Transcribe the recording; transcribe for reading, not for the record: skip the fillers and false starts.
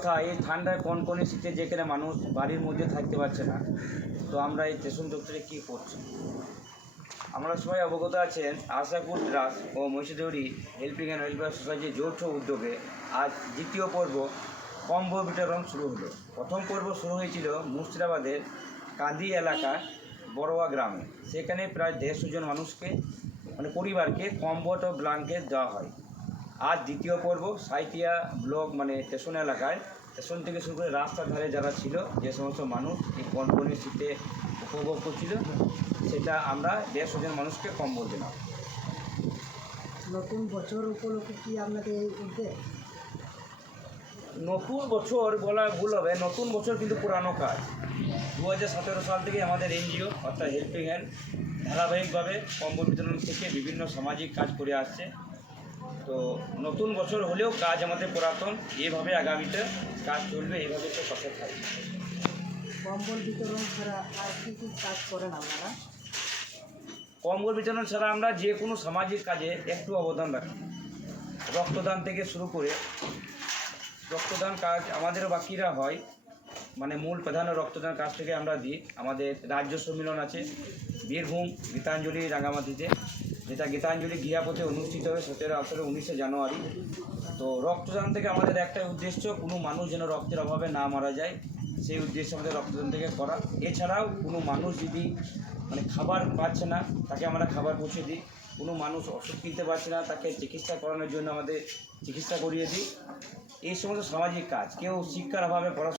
কথা, এই ঠান্ডায় কনকনে শীতে যেখানে মানুষ বাড়ির মধ্যে থাকতে পারছে না, তো আমরা এই স্টেশন চত্বরে কী করছি? আমরা সবাই অবগত আছেন, আশাপুর ট্রাস্ট ও মহিষাদৌড়ি হেল্পিং অ্যান্ড ওয়েলফেয়ার সোসাইটির যৌথ উদ্যোগে আজ দ্বিতীয় পর্ব কম্বল বিতরণ শুরু হলো। প্রথম পর্ব শুরু হয়েছিল মুর্শিদাবাদের কান্দি এলাকার বড়োয়া গ্রামে। সেখানে প্রায় 150 জন মানুষকে পরিবারকে কম্বল ও ব্ল্যাঙ্কেট দেওয়া হয়। আজ দ্বিতীয় পর্ব সাঁইথিয়া ব্লক স্টেশন এলাকায়, স্টেশন থেকে শুরু করে রাস্তার ধারে যারা ছিল, যে সমস্ত মানুষ এই কনকনে শীতে উপভোগ করছিল, সেটা আমরা 150 জন মানুষকে কম্বল দিলাম। নতুন বছর উপলক্ষে কি আপনাদের এই উদ্যোগ? নতুন বছর বলা ভুল হবে, নতুন বছর কিন্তু পুরানো কাজ। 2017 সাল থেকে আমাদের এনজিও অর্থাৎ হেল্পিং হ্যান্ড ধারাবাহিকভাবে কম্বল বিতরণ থেকে বিভিন্ন সামাজিক কাজ করে আসছে। তো নতুন বছর হলেও কাজ আমাদের পুরাতন, এভাবে আগামীতে কাজ চলবে, এইভাবে তো পাশে থাকবে। কম্বল বিতরণ ছাড়া আর কী কী কাজ করেন আপনারা? কম্বল বিতরণ ছাড়া আমরা যে কোনো সামাজিক কাজে একটু অবদান রাখি। রক্তদান থেকে শুরু করে, রক্তদান কাজ আমাদেরও বাকিরা হয়, মূল প্রধান রক্তদান কাজ থেকে আমরা দিই। আমাদের রাজ্য সম্মেলন আছে বীরভূম গীতাঞ্জলি রাঙামাটিতে, যেটা গীতাঞ্জলি গিয়াপথে অনুষ্ঠিত হবে 17, 18, 19 জানুয়ারি। তো রক্তদান থেকে আমাদের একটাই উদ্দেশ্য, কোনো মানুষ যেন রক্তের অভাবে না মারা যায়, সেই উদ্দেশ্যে আমাদের রক্তদান থেকে করা। এছাড়াও কোনো মানুষ যদি খাবার পাচ্ছে না, তাকে আমরা খাবার পৌঁছে দিই। কোনো মানুষ ওষুধ কিনতে পারছে না, তাকে চিকিৎসা করানোর জন্য আমাদের চিকিৎসা করিয়ে দিই। এই সমস্ত সামাজিক কাজ। কেউ শিক্ষার অভাবে পড়াশোনা